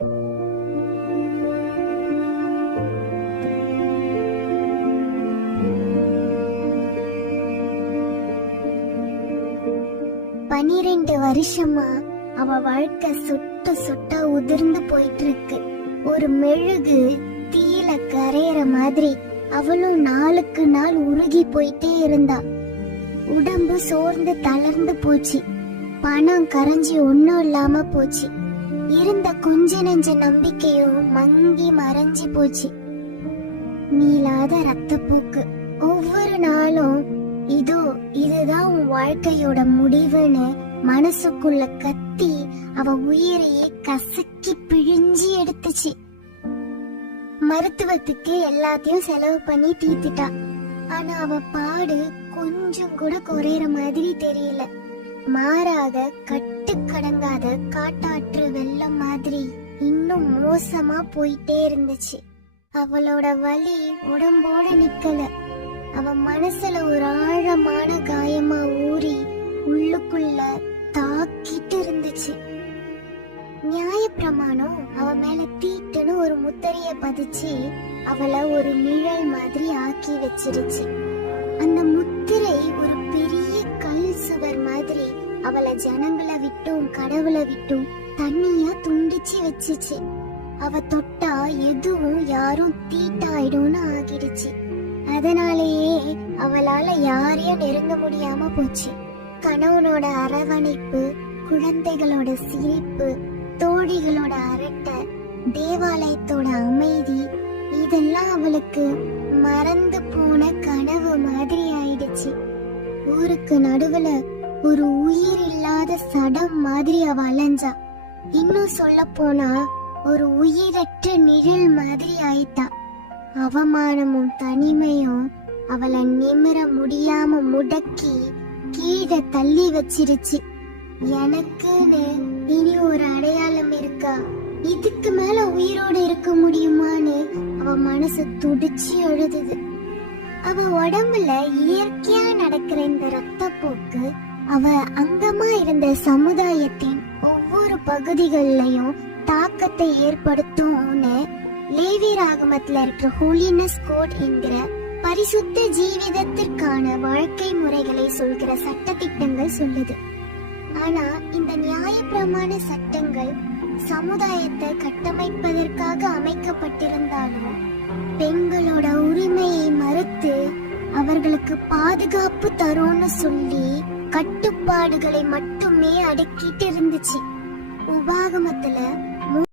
12 வருஷமா அவ வாழ்க்கை சுட்ட சுட்ட உதிர்ந்து போயிட்டு இருக்கு. ஒரு மெழுகு தீயில கரையிற மாதிரி அவளும் நாளுக்கு நாள் உருகி போயிட்டே இருந்தா. உடம்பு சோர்ந்து தளர்ந்து போச்சு. பணம் கரைஞ்சி ஒன்னும் இல்லாம போச்சு. இருந்த கொஞ்ச நெஞ்ச நம்பிக்கையும் மங்கி மறைஞ்சி போச்சு. நீளாத ரத்தப்போக்கு. ஒவ்வொரு நாளும் இதுதான் உன் வாழ்க்கையோட முடிவுன்னு மனசுக்குள்ள கத்தி அவ உயிரையே கசக்கி பிழிஞ்சி எடுத்துச்சு. மருத்துவத்துக்கு எல்லாத்தையும் செலவு பண்ணி தீத்துட்டா. ஆனா அவ பாடு கொஞ்சம் கூட குறையற மாதிரி தெரியல. மாறாக கட்டுக்கடங்காத காட்டாற்று வெள்ளம் மாதிரி இன்னும் மோசமா போயிட்டே இருந்துச்சு. அவளோட வலி உடம்போட நிக்கல. அவ மனசுல ஒரு ஆழமான காயமா ஊறி உள்ளுக்குள்ள தாக்கிட்டு இருந்துச்சு. நியாயப்பிரமாணம் அவ மேல தீட்டுன்னு ஒரு முத்திரைய பதிச்சு அவளை ஒரு நிழல் மாதிரி ஆக்கி வச்சிருச்சு. அந்த முத்திரை ஒரு பெரிய கல் சுவர் மாதிரி அவளை ஜனங்களை விட்டும் கடவுளை விட்டும் தண்ணியா துண்டிச்சு வச்சுச்சு. அவ தொட்டா எதுவும் யாரும் தீட்டாயிடும்னு ஆகிடுச்சு. அதனாலேயே அவளால யாரையும் நெருங்க முடியாம போச்சு. கணவனோட அரவணைப்பு, குழந்தைகளோட சிரிப்பு, தோழிகளோட அரட்டை, தேவாலயத்தோட அமைதி, இதெல்லாம் அவளுக்கு மறந்து போன கனவு மாதிரி ஆயிடுச்சு. ஊருக்கு நடுவுல ஒரு உயிர் இல்லாத சடம் மாதிரி அவ அலைஞ்சா. இன்னும் சொல்ல போனா ஒரு உயிரற்ற நிழல் மாதிரி ஆயிட்டா. அவமானமும் தனிமையும் அவளை நிமிர முடியாம முடக்கி கீழே தள்ளி வச்சிருச்சு. எனக்குன்னு இனி ஒரு அடையாளம் இருக்கா? இதுக்கு மேல உயிரோடு இருக்க முடியுமான்னு அவ மனசு துடிச்சு அழுதுது. அவ உடம்புல இயற்கையா நடக்கிற இந்த ரத்தப்போக்கு அவ அங்கமா இருந்த சமுதாயத்தின் ஒவ்வொரு பகுதிகளிலையும் தாக்கத்தை ஏற்படுத்தும்னு லேவி ராகமத்துல இருக்கிற ஹோலினஸ் கோட் என்கிற பரிசுத்த ஜீவிதத்திற்கான வாழ்க்கை முறைகளை சொல்கிற சட்ட திட்டங்கள் சொல்லுது. ஆனா இந்த நியாயப்பிரமாண சட்டங்கள் சமுதாயத்தை கட்டமைப்பதற்காக அமைக்கப்பட்டிருந்தாலும் பெண்களோட உரிமையை மறுத்து அவர்களுக்கு பாதுகாப்பு தரும்னு சொல்லி கட்டுப்பாடுகளை மட்டுமே அடக்கிட்டு இருந்துச்சு. உபாகமத்துல